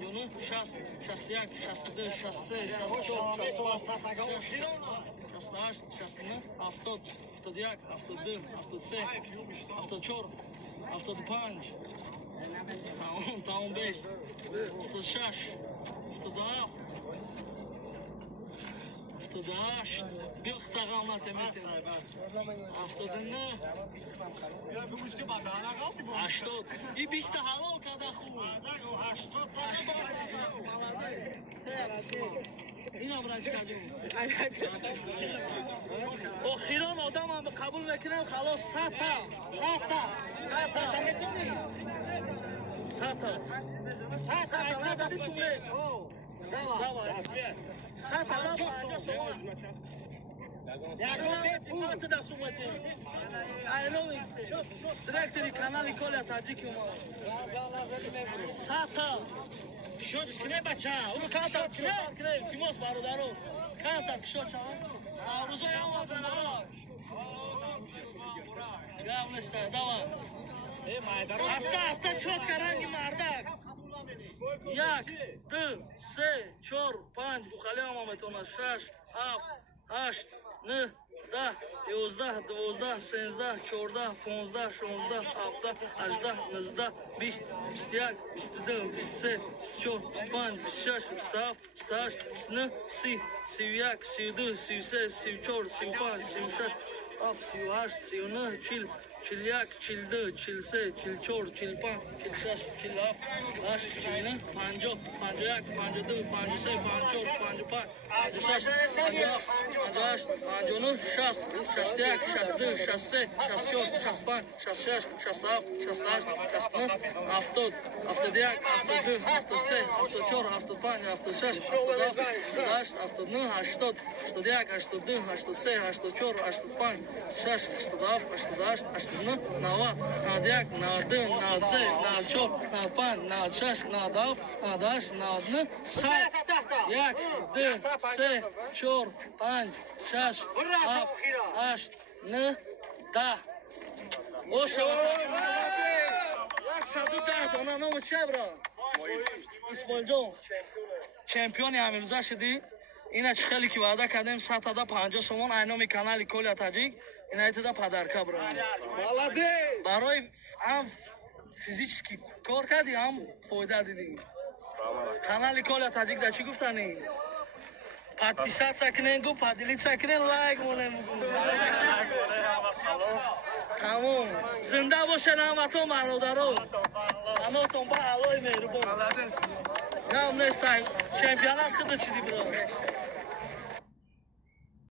Yunu 60, 61, 62, 63, 64, 65, 68, 69, 70, 71, 72, 73, 74, 75. Tamam 5, 76, 77, 78, bir taqamat emetim. 79, 80. İyi işte halal kadar xu. 80. اینا برای کردیم. آخران آدم هم قبول نکنن خلاص 100 تا. 100 تا. 100 تا. 100 تا سومش. Давай. 100 تا 50 сом. Я туда сумати. Айлови. Директори канали Коля Таджики ма. 100 та. Кишот кне бача. Уну канта кне. Тимос бародаро. Канта кишот чава. Рӯза ямад мара. Гавнешта, давай. Аста чотка ранги мардак. 1, 2, 3, 4, 5 бухали амаметона 6, 7, 8, 9, 10, 11, 12, 13, 14, 15, 16, 17, 18, 19, 20, 21, 22, 23, 24, 25, 26, 27, 28, 29, 30, 31, 32, 33, 34, 35, 36, 38, 39, 40, 41, 42, 43, 44, 45, 46, 47, 48, 50, 51, 52, 53, 54, 55, 56, 57, 58, 59, 60, 61, 62, 63, 64, 65, 66, 67, 68, 69, 70, 71, 72, 73, 74, 75, 76, 77, 78, 79, 80, 81, 82, 83, 84, 85, 86, 87, 88, 89, 90, 91, 92, 93, 94, 95, 96, 97, 98, 99, 100. 1, 2, 3, 4, 5, 6, 7, 8, 9, 10. Boşa یک صد و 10 دانه نام چه برا؟ اسماعیل جان چمپیون امروزه شدی. اینا چه خیلی که وعده کردیم 100 تا 50 سومون اینامی کانال کولیا تاجیک اینا ایت دا پدرکا برا. برای هم فیزیکی کار کردی هم فایده دیدی. کانال کولیا تاجیک دا چی گفتنی؟ подписаться сакненгу, поделиться сакнен, лайк молем. Тамом. Зинда бошен ҳаматон бародаро. Ҳаматон ба алои меҳрубон. Гам нестай. Чемпионат худо чиди бро.